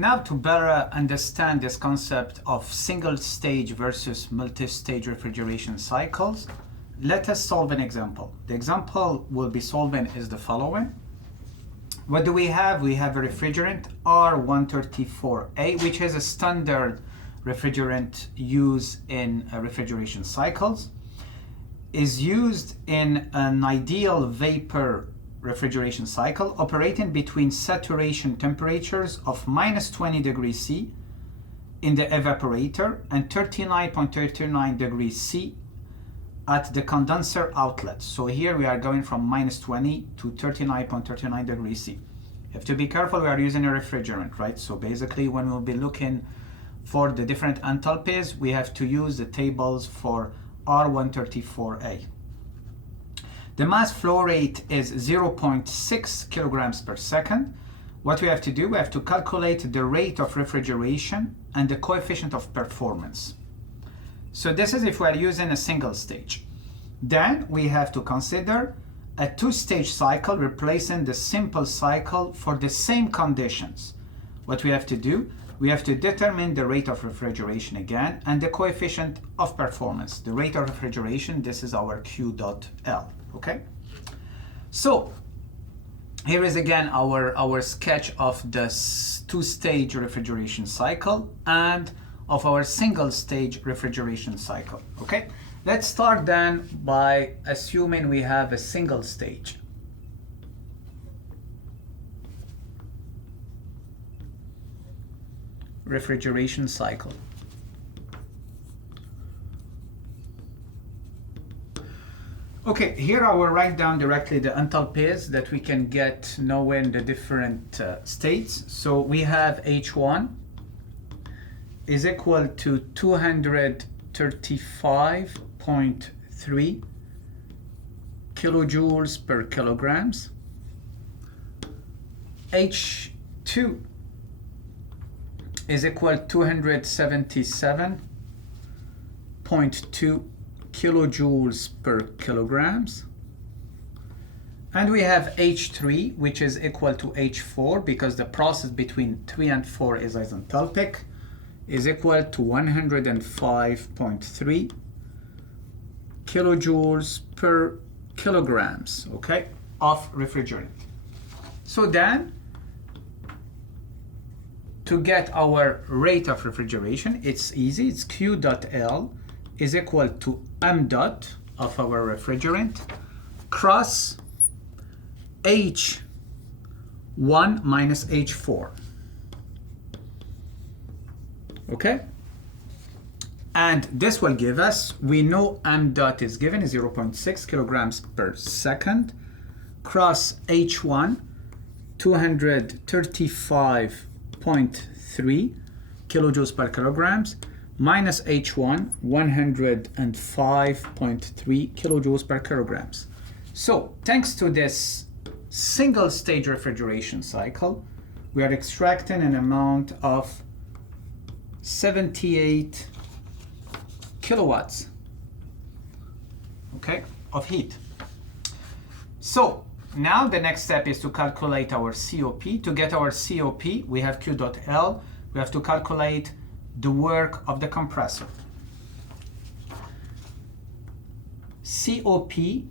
now to better understand this concept of single stage versus multi-stage refrigeration cycles, let us solve an example. The example we'll be solving is the following. What do we have? We have a refrigerant R134A, which is a standard refrigerant used in refrigeration cycles, is used in an ideal vapor refrigeration cycle operating between saturation temperatures of -20 degrees C in the evaporator and 39.39 degrees C at the condenser outlet. So here we are going from -20 to 39.39 degrees C. You have to be careful, we are using a refrigerant, right? So basically when we'll be looking for the different enthalpies, we have to use the tables for R134A. The mass flow rate is 0.6 kilograms per second. What we have to do, we have to calculate the rate of refrigeration and the coefficient of performance. So this is if we are using a single stage. Then we have to consider a two-stage cycle replacing the simple cycle for the same conditions. What we have to do, we have to determine the rate of refrigeration again and the coefficient of performance. The rate of refrigeration, this is our Q dot L, okay? So here is again our sketch of the two-stage refrigeration cycle and of our single-stage refrigeration cycle, okay? Let's start then by assuming we have a single stage. Refrigeration cycle. Okay, here I will write down directly the enthalpies that we can get knowing the different states. So we have H1 is equal to 235.3 kilojoules per kilograms. H2 is equal to 277.2 kilojoules per kilograms. And we have H3, which is equal to H4, because the process between 3 and 4 is isenthalpic, is equal to 105.3 kilojoules per kilograms, okay, of refrigerant. So then, to get our rate of refrigeration, it's easy. It's Q dot L is equal to M dot of our refrigerant cross H1 minus H4. Okay? And this will give us, we know M dot is given is 0.6 kilograms per second, cross H1, 235.3 kilojoules per kilograms, minus H1, 105.3 kilojoules per kilograms. So, thanks to this single stage refrigeration cycle, we are extracting an amount of 78 kilowatts, okay, of heat. So now the next step is to calculate our COP. To get our COP, we have Q dot L. We have to calculate the work of the compressor. COP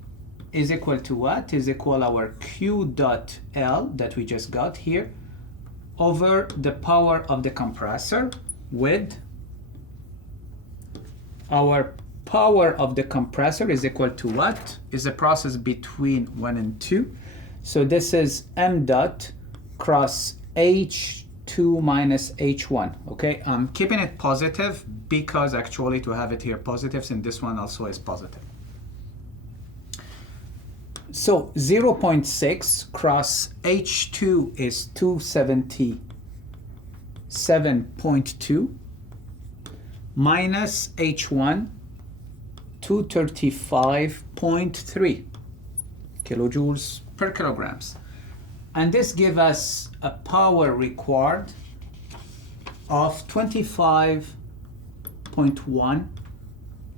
is equal to what? Is equal our Q dot L that we just got here over the power of the compressor with our power of the compressor is equal to what? Is a process between 1 and 2. So this is M dot cross H2 minus H1. Okay, I'm keeping it positive because actually to have it here positive, and this one also is positive. So 0.6 cross H2 is 277.2 minus H1, 235.3 kilojoules per kilograms. And this gives us a power required of 25.1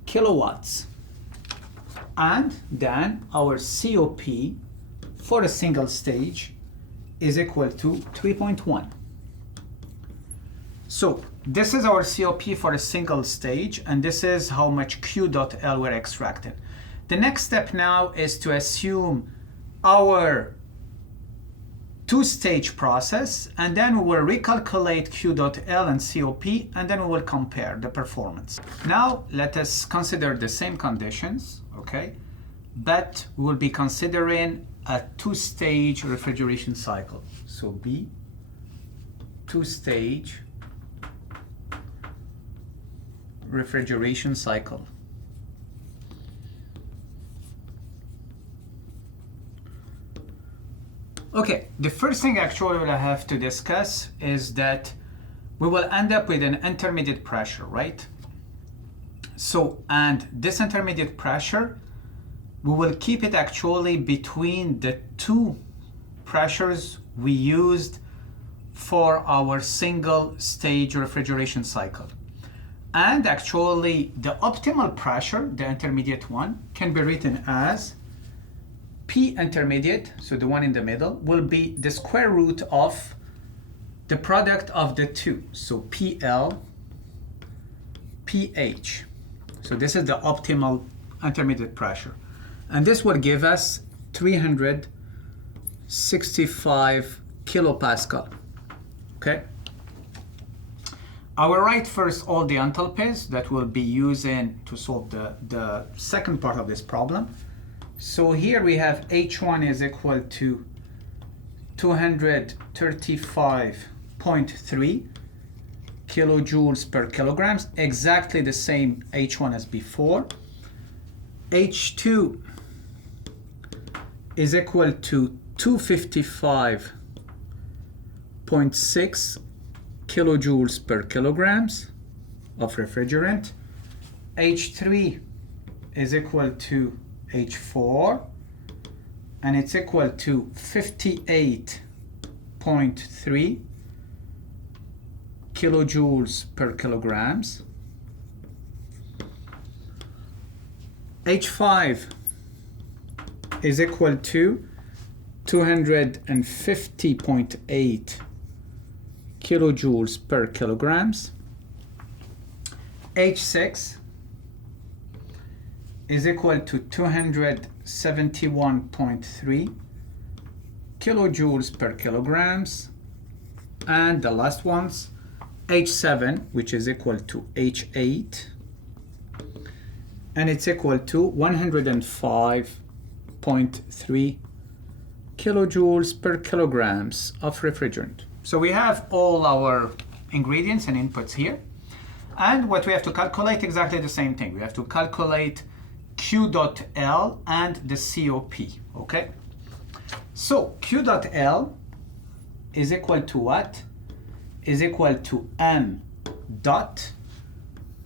kilowatts. And then our COP for a single stage is equal to 3.1. So this is our COP for a single stage, and this is how much Q dot L we're extracting. The next step now is to assume our two-stage process, and then we will recalculate Q dot L and COP, and then we will compare the performance. Now let us consider the same conditions, okay? But we will be considering a two-stage refrigeration cycle. So B, two-stage refrigeration cycle. Okay, the first thing actually we'll have to discuss is that we will end up with an intermediate pressure, right? So, and this intermediate pressure, we will keep it actually between the two pressures we used for our single stage refrigeration cycle. And actually the optimal pressure, the intermediate one, can be written as P intermediate, so the one in the middle, will be the square root of the product of the two. So PL, PH. So this is the optimal intermediate pressure. And this will give us 365 kilopascal. Okay? I will write first all the enthalpies that we'll be using to solve the second part of this problem. So here we have H1 is equal to 235.3 kilojoules per kilograms, exactly the same H1 as before. H2 is equal to 255.6 kilojoules per kilograms of refrigerant. H3 is equal to H4, and it's equal to 58.3 kilojoules per kilograms. H5 is equal to 250.8 kilojoules per kilograms. H6 is equal to 271.3 kilojoules per kilograms. And the last ones, H7, which is equal to H8, and it's equal to 105.3 kilojoules per kilograms of refrigerant. So we have all our ingredients and inputs here. And what we have to calculate, exactly the same thing. We have to calculate Q dot L and the COP, okay? So Q dot L is equal to what? Is equal to M dot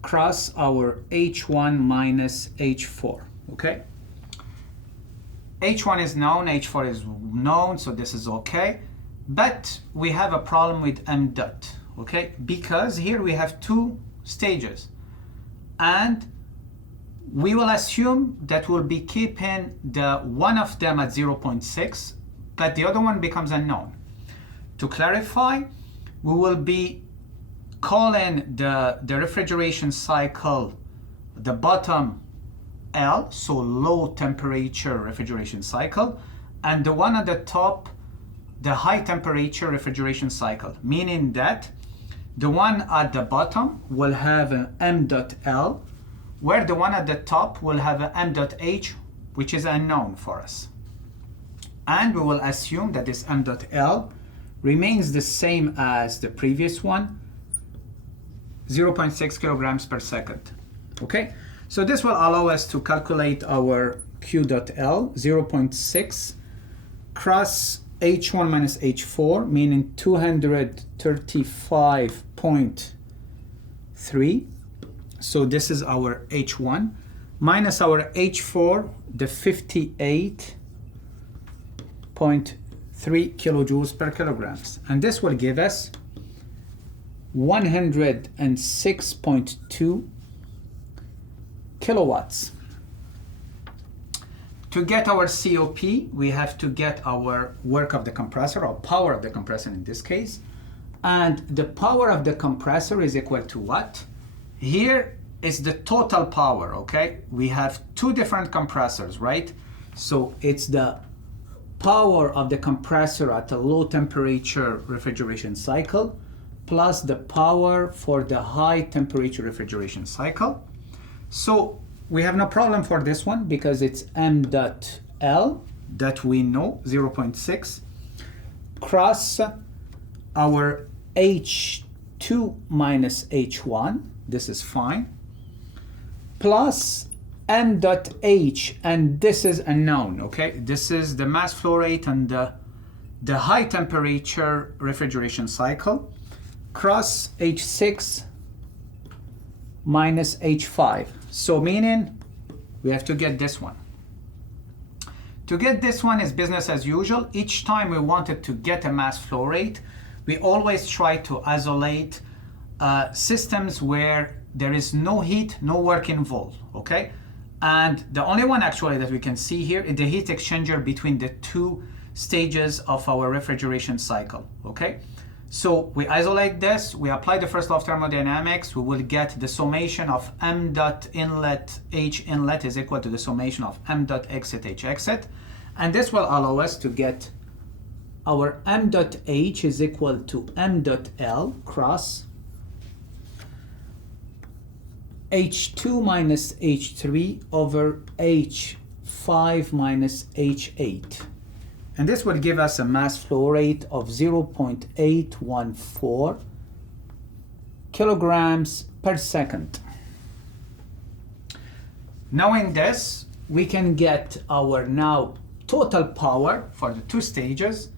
cross our H1 minus H4, okay? H1 is known, H4 is known, so this is okay. But we have a problem with M dot, okay? Because here we have two stages. And we will assume that we'll be keeping the one of them at 0.6, but the other one becomes unknown. To clarify, we will be calling the refrigeration cycle the bottom L, so low temperature refrigeration cycle, and the one at the top, the high temperature refrigeration cycle, meaning that the one at the bottom will have an M.L, where the one at the top will have an M.H, which is unknown for us. And we will assume that this M.L remains the same as the previous one, 0.6 kilograms per second. Okay, so this will allow us to calculate our Q.L, 0.6 cross H1 minus H4, meaning 235.3. So this is our H1 minus our H4, the 58.3 kilojoules per kilograms. And this will give us 106.2 kilowatts. To get our COP, we have to get our work of the compressor, or power of the compressor in this case, And the power of the compressor is equal to what? Here is the total power, okay? We have two different compressors, right? So it's the power of the compressor at a low temperature refrigeration cycle plus the power for the high temperature refrigeration cycle. So we have no problem for this one because it's M dot L that we know, 0.6, cross our H2 minus H1, this is fine, plus M dot H, and this is unknown, okay? This is the mass flow rate and the high temperature refrigeration cycle, cross H6 minus H5. So meaning we have to get this one. To get this one is business as usual. Each time we wanted to get a mass flow rate, we always try to isolate systems where there is no heat, no work involved, okay? And the only one actually that we can see here is the heat exchanger between the two stages of our refrigeration cycle, okay? So we isolate this, we apply the first law of thermodynamics, we will get the summation of M dot inlet H inlet is equal to the summation of M dot exit H exit. And this will allow us to get our M dot H is equal to M dot L cross H2 minus H3 over H5 minus H8. And this will give us a mass flow rate of 0.814 kilograms per second. Knowing this, we can get our now total power for the two stages,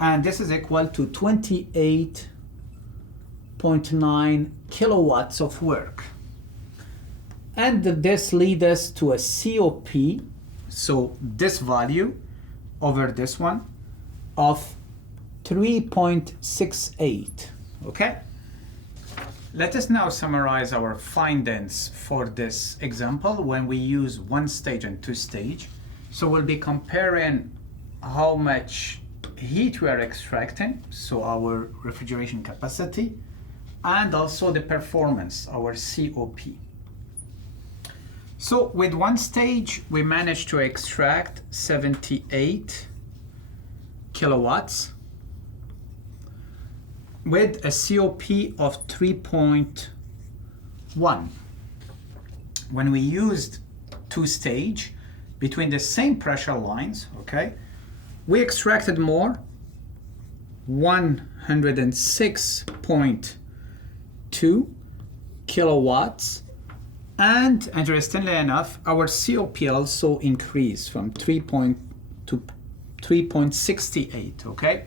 and this is equal to 28.9 kilowatts of work. And this leads us to a COP, so this value over this one of 3.68, okay? Let us now summarize our findings for this example when we use one stage and two stage. So we'll be comparing how much heat we are extracting, so our refrigeration capacity, and also the performance, our COP. So with one stage, we managed to extract 78 kilowatts with a COP of 3.1. When we used two stage between the same pressure lines, okay, we extracted more, 106.2 kilowatts. And interestingly enough, our COP also increased from 3 to 3.68, okay?